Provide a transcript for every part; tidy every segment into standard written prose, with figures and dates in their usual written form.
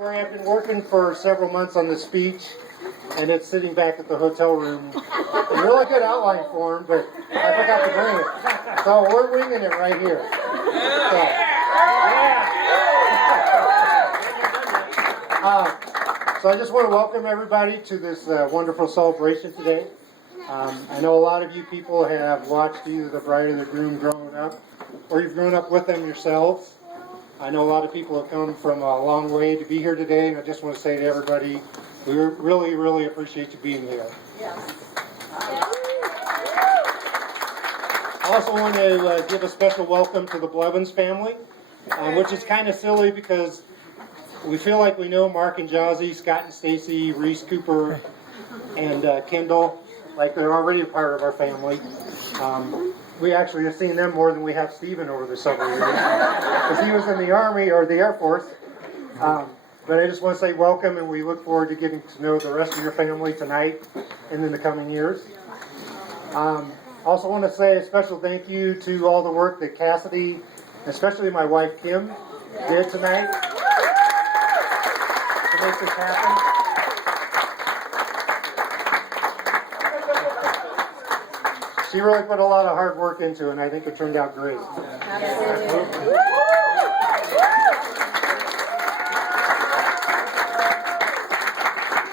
Where I've been working for several months on this speech, and it's sitting back at the hotel room. A really good outline form, but I forgot to bring it. So we're winging it right here. So I just want to welcome everybody to this wonderful celebration today. I know a lot of you people have watched either the bride or the groom growing up, or you've grown up with them yourselves. I know a lot of people have come from a long way to be here today, and I just want to say to everybody, we really, really appreciate you being here. Yes. I also want to give a special welcome to the Blevins family, which is kind of silly because we feel like we know Mark and Jazzy, Scott and Stacy, Reese, Cooper, and Kendall, like they're already a part of our family. We actually have seen them more than we have Stephen over the several years, because he was in the Army or the Air Force. But I just want to say welcome, and we look forward to getting to know the rest of your family tonight and in the coming years. Also want to say a special thank you to all the work that Cassidy, especially my wife Kim, did tonight to make this happen. She really put a lot of hard work into it, and I think it turned out great. Absolutely.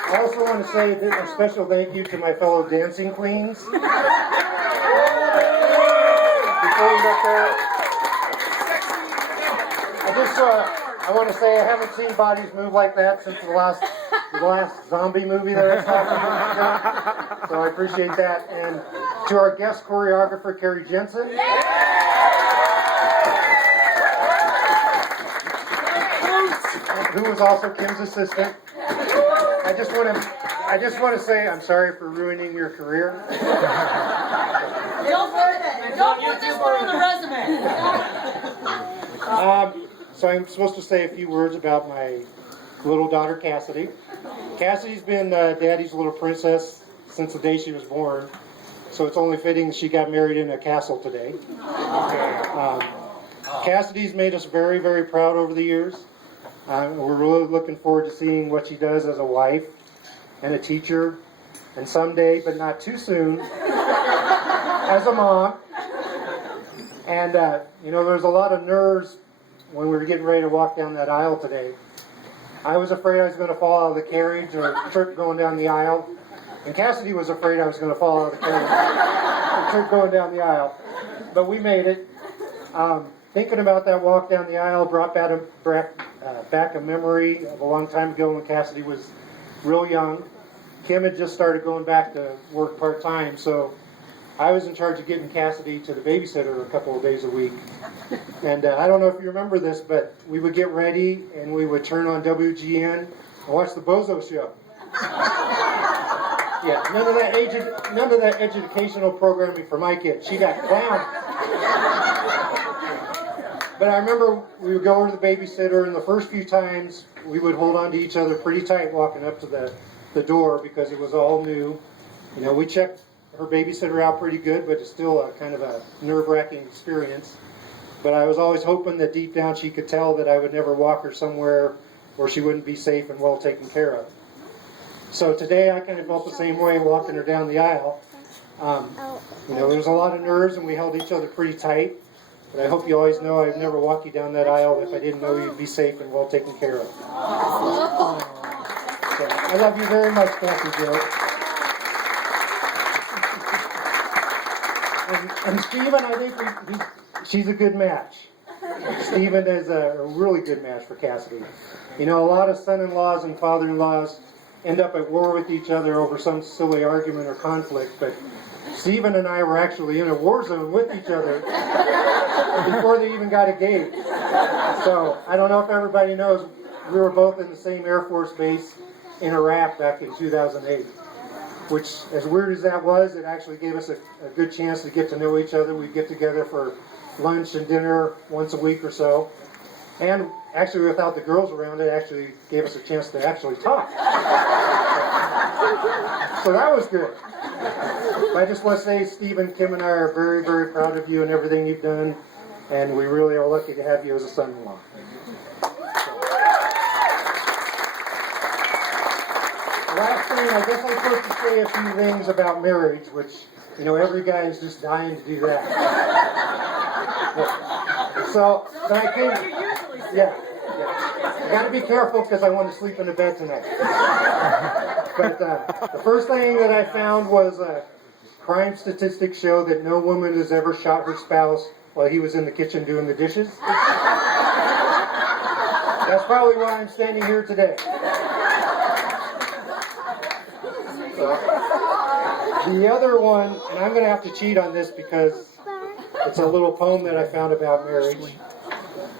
I also want to say a special thank you to my fellow dancing queens. Before you get there, I want to say I haven't seen bodies move like that since the last zombie movie that I saw. So I appreciate that. And to our guest choreographer, Carrie Jensen. Who was also Kim's assistant. I just want to say I'm sorry for ruining your career. Don't put this one on the resume. So I'm supposed to say a few words about my little daughter, Cassidy. Cassidy's been Daddy's little princess since the day she was born. So it's only fitting she got married in a castle today. Cassidy's made us very, very proud over the years. We're really looking forward to seeing what she does as a wife and a teacher, and someday, but not too soon, as a mom. And, there's a lot of nerves when we were getting ready to walk down that aisle today. I was afraid I was going to fall out of the carriage or trip going down the aisle. And Cassidy was afraid I was going to fall out of the carriage or trip going down the aisle. But we made it. Thinking about that walk down the aisle brought back a memory of a long time ago when Cassidy was real young. Kim had just started going back to work part-time, so I was in charge of getting Cassidy to the babysitter a couple of days a week. And I don't know if you remember this, but we would get ready and we would turn on WGN and watch the Bozo Show. Yeah, none of that educational programming for my kid. She got clowned. But I remember we would go over to the babysitter, and the first few times we would hold on to each other pretty tight walking up to the door because it was all new. We checked her babysitter out pretty good, but it's still a kind of a nerve-wracking experience. But I was always hoping that deep down she could tell that I would never walk her somewhere where she wouldn't be safe and well taken care of. So today I kind of felt the same way walking her down the aisle. There was a lot of nerves and we held each other pretty tight. But I hope you always know I'd never walk you down that aisle if I didn't know you'd be safe and well taken care of. So, I love you very much, Cassie Joe. And Stephen, I think she's a good match. Stephen is a really good match for Cassidy. A lot of son-in-laws and father-in-laws end up at war with each other over some silly argument or conflict, but Stephen and I were actually in a war zone with each other before they even got engaged. So I don't know if everybody knows, we were both in the same Air Force base in Iraq back in 2008, which, as weird as that was, it actually gave us a good chance to get to know each other. We'd get together for lunch and dinner once a week or so. And actually, without the girls around, it actually gave us a chance to actually talk. So that was good. But I just want to say, Stephen, Kim, and I are very, very proud of you and everything you've done, and we really are lucky to have you as a son-in-law. last thing, I guess I'm supposed to say a few things about marriage, which, you know, every guy is just dying to do that. So, but I came, yeah. I gotta be careful because I want to sleep in the bed tonight. But the first thing that I found was crime statistics show that no woman has ever shot her spouse while he was in the kitchen doing the dishes. That's probably why I'm standing here today. The other one, and I'm going to have to cheat on this because it's a little poem that I found about marriage.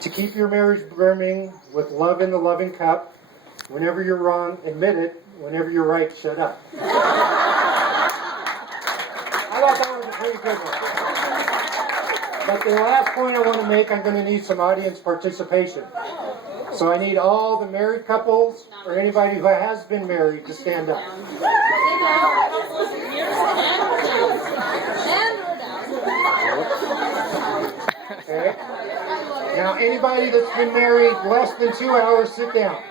To keep your marriage brimming with love in the loving cup, whenever you're wrong, admit it. Whenever you're right, shut up. I thought that was a pretty good one. But the last point I want to make, I'm going to need some audience participation. So I need all the married couples or anybody who has been married to stand up. Okay. Now anybody that's been married less than 2 hours, sit down.